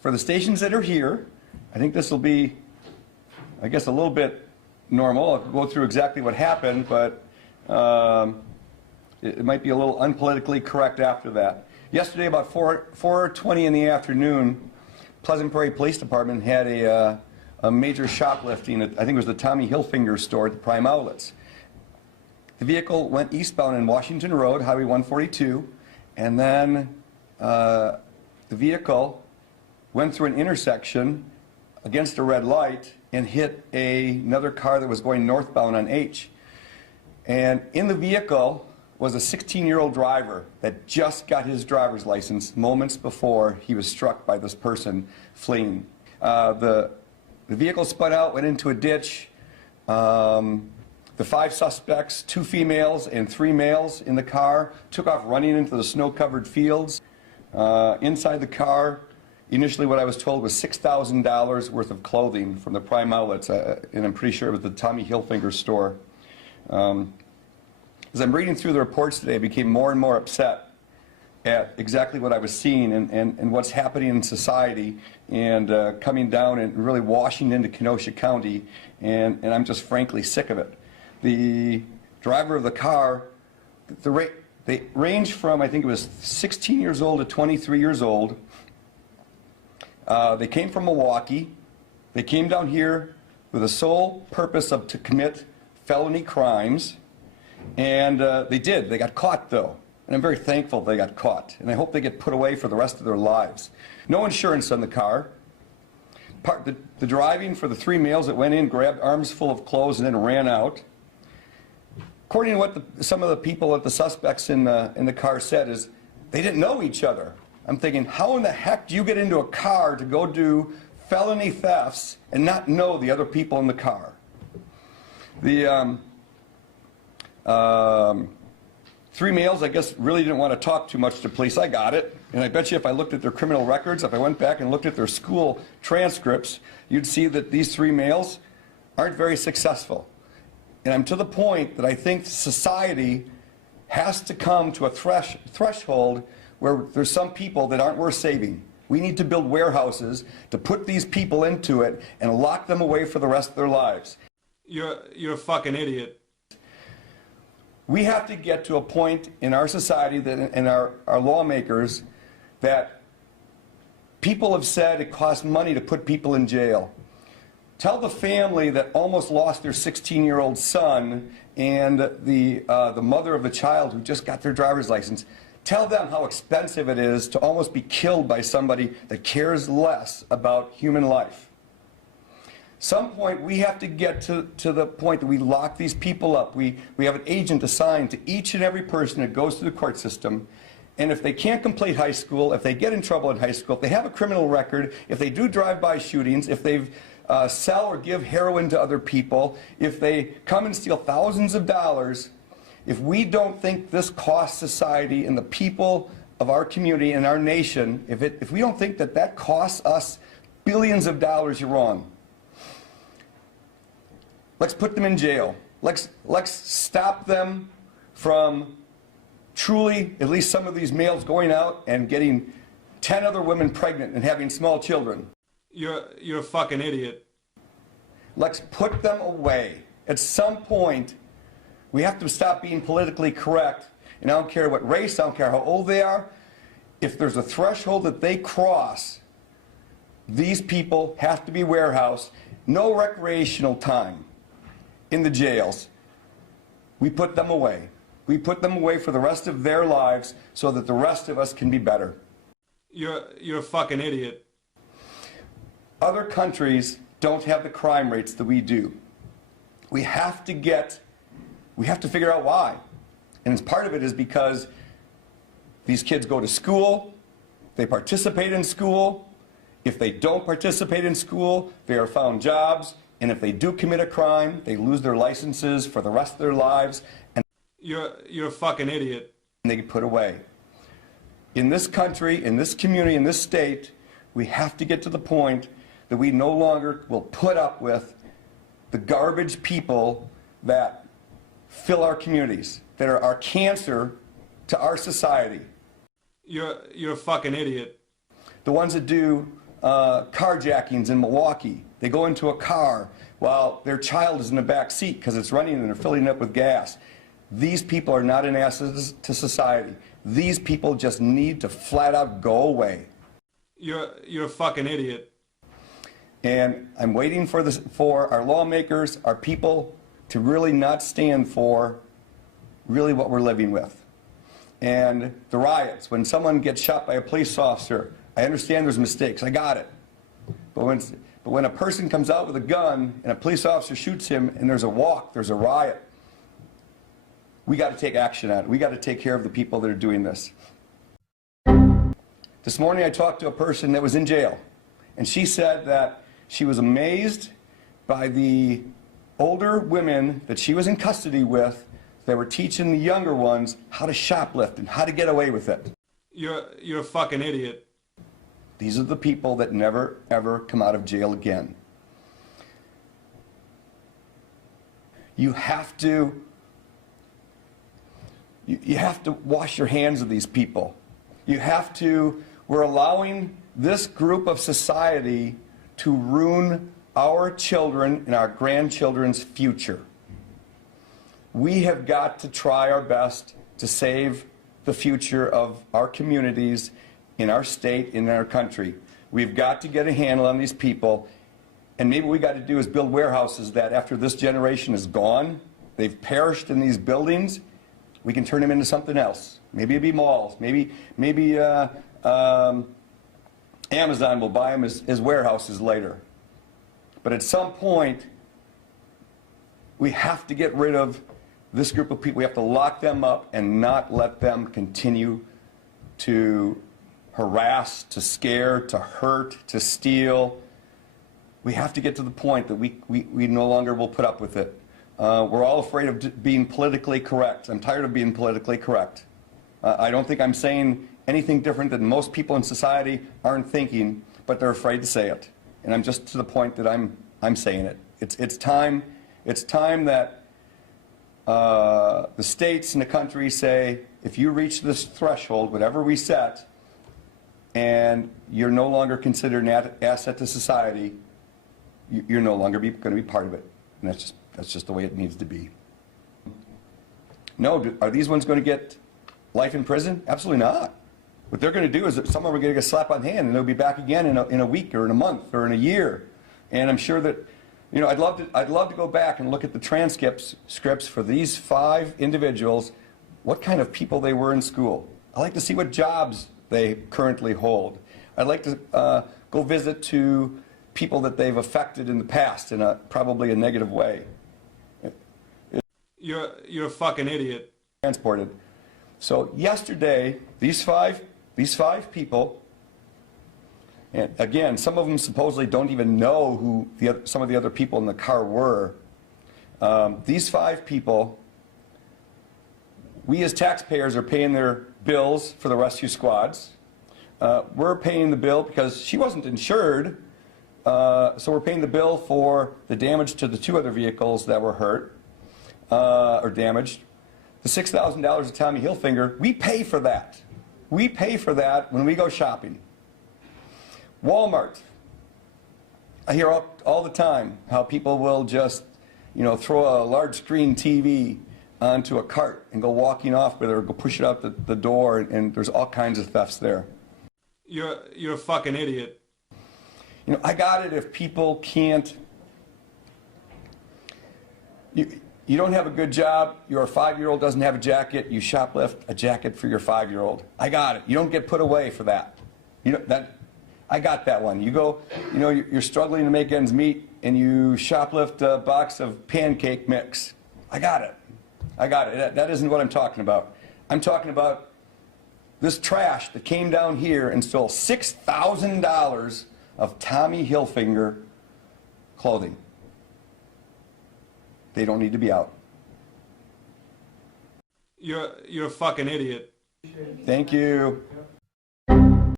for the stations that are here, I think this will be, I guess, a little bit normal. I'll go through exactly what happened, but it might be a little unpolitically correct after that. Yesterday, about 4:20 in the afternoon, Pleasant Prairie Police Department had a major shoplifting at, I think it was the Tommy Hilfiger store at the Prime Outlets. The vehicle went eastbound in Washington Road, Highway 142, and then the vehicle went through an intersection against a red light and hit another car that was going northbound on H. And in the vehicle was a 16-year-old driver that just got his driver's license moments before he was struck by this person fleeing. The vehicle spun out, went into a ditch. The 5 suspects, 2 females and 3 males in the car, took off running into the snow-covered fields. Inside the car, initially what I was told was $6,000 worth of clothing from the Prime Outlets, and I'm pretty sure it was the Tommy Hilfiger store. As I'm reading through the reports today, I became more and more upset at exactly what I was seeing and what's happening in society, and coming down and really washing into Kenosha County, and I'm just frankly sick of it. The driver of the car, they range from, I think it was 16 years old to 23 years old. They came from Milwaukee. They came down here with the sole purpose to commit felony crimes. And they did. They got caught, though. And I'm very thankful they got caught. And I hope they get put away for the rest of their lives. No insurance on the car. The driving for the 3 males that went in, grabbed arms full of clothes, and then ran out. According to what some of the people, the suspects in the car said, is they didn't know each other. I'm thinking, how in the heck do you get into a car to go do felony thefts and not know the other people in the car? The 3 males, I guess, really didn't want to talk too much to police. I got it. And I bet you if I looked at their criminal records, if I went back and looked at their school transcripts, you'd see that these 3 males aren't very successful. And I'm to the point that I think society has to come to a threshold where there's some people that aren't worth saving. We need to build warehouses to put these people into it and lock them away for the rest of their lives. You're a fucking idiot. We have to get to a point in our society that, and our lawmakers, that people have said it costs money to put people in jail. Tell the family that almost lost their 16-year-old son and the mother of the child who just got their driver's license. Tell them how expensive it is to almost be killed by somebody that cares less about human life. Some point we have to get to the point that we lock these people up. We have an agent assigned to each and every person that goes through the court system. And if they can't complete high school, if they get in trouble in high school, if they have a criminal record, if they do drive-by shootings, if they sell or give heroin to other people, if they come and steal thousands of dollars, if we don't think this costs society and the people of our community and our nation, if we don't think that that costs us billions of dollars, you're wrong. Let's put them in jail. Let's stop them from truly, at least some of these males, going out and getting 10 other women pregnant and having small children. You're a fucking idiot. Let's put them away. At some point, we have to stop being politically correct. And I don't care what race, I don't care how old they are. If there's a threshold that they cross, these people have to be warehoused. No recreational time in the jails. We put them away. We put them away for the rest of their lives so that the rest of us can be better. You're a fucking idiot. Other countries don't have the crime rates that we do. We have to figure out why. And part of it is because these kids go to school, they participate in school. If they don't participate in school, they are found jobs. And if they do commit a crime, they lose their licenses for the rest of their lives. And you're a fucking idiot. And they get put away. In this country, in this community, in this state, we have to get to the point that we no longer will put up with the garbage people that fill our communities, that are our cancer to our society. You're a fucking idiot. The ones that do carjackings in Milwaukee. They go into a car while their child is in the back seat because it's running and they're filling it up with gas. These people are not an asset to society. These people just need to flat out go away. You're a fucking idiot. And I'm waiting for our lawmakers, our people, to really not stand for really what we're living with. And the riots, when someone gets shot by a police officer, I understand there's mistakes, I got it. But when a person comes out with a gun and a police officer shoots him and there's a walk, there's a riot, we got to take action on it. We got to take care of the people that are doing this. This morning I talked to a person that was in jail, and she said that she was amazed by the older women that she was in custody with that were teaching the younger ones how to shoplift and how to get away with it. You're a fucking idiot. These are the people that never, ever come out of jail again. You have to wash your hands of these people. We're allowing this group of society to ruin our children and our grandchildren's future. We have got to try our best to save the future of our communities, in our state, in our country. We've got to get a handle on these people, and maybe what we got to do is build warehouses that after this generation is gone, they've perished in these buildings, we can turn them into something else. Maybe it'll be malls. Maybe Amazon will buy them as warehouses later. But at some point, we have to get rid of this group of people. We have to lock them up and not let them continue to harass, to scare, to hurt, to steal. We have to get to the point that we no longer will put up with it. We're all afraid of being politically correct. I'm tired of being politically correct. I don't think I'm saying anything different than most people in society aren't thinking, but they're afraid to say it. And I'm just to the point that I'm saying it. It's time that the states and the country say, if you reach this threshold, whatever we set, and you're no longer considered an asset to society, you're no longer going to be part of it. And that's just the way it needs to be. No, are these ones going to get life in prison? Absolutely not. What they're going to do is that some of them are going to get a slap on the hand, and they'll be back again in a week or in a month or in a year. And I'm sure that, you know, I'd love to go back and look at the transcripts for these 5 individuals, what kind of people they were in school. I'd like to see what jobs they currently hold. I'd like to go visit to people that they've affected in the past in probably a negative way. You're a fucking idiot. Transported. So yesterday, these five people, and again, some of them supposedly don't even know who some of the other people in the car were. These 5 people, we as taxpayers are paying their bills for the rescue squads. We're paying the bill because she wasn't insured, so we're paying the bill for the damage to the 2 other vehicles that were hurt or damaged. The $6,000 of Tommy Hilfiger, we pay for that. We pay for that when we go shopping. Walmart, I hear all the time how people will just, you know, throw a large screen TV onto a cart and go walking off with it or go push it out the door, and there's all kinds of thefts there. You're a fucking idiot. You know, I got it if people can't. You don't have a good job, your 5-year-old doesn't have a jacket, you shoplift a jacket for your 5-year-old. I got it. You don't get put away for that. You know, I got that one. You go, you know, you're struggling to make ends meet and you shoplift a box of pancake mix. I got it. I got it. That isn't what I'm talking about. I'm talking about this trash that came down here and stole $6,000 of Tommy Hilfiger clothing. They don't need to be out. You're a fucking idiot. Thank you.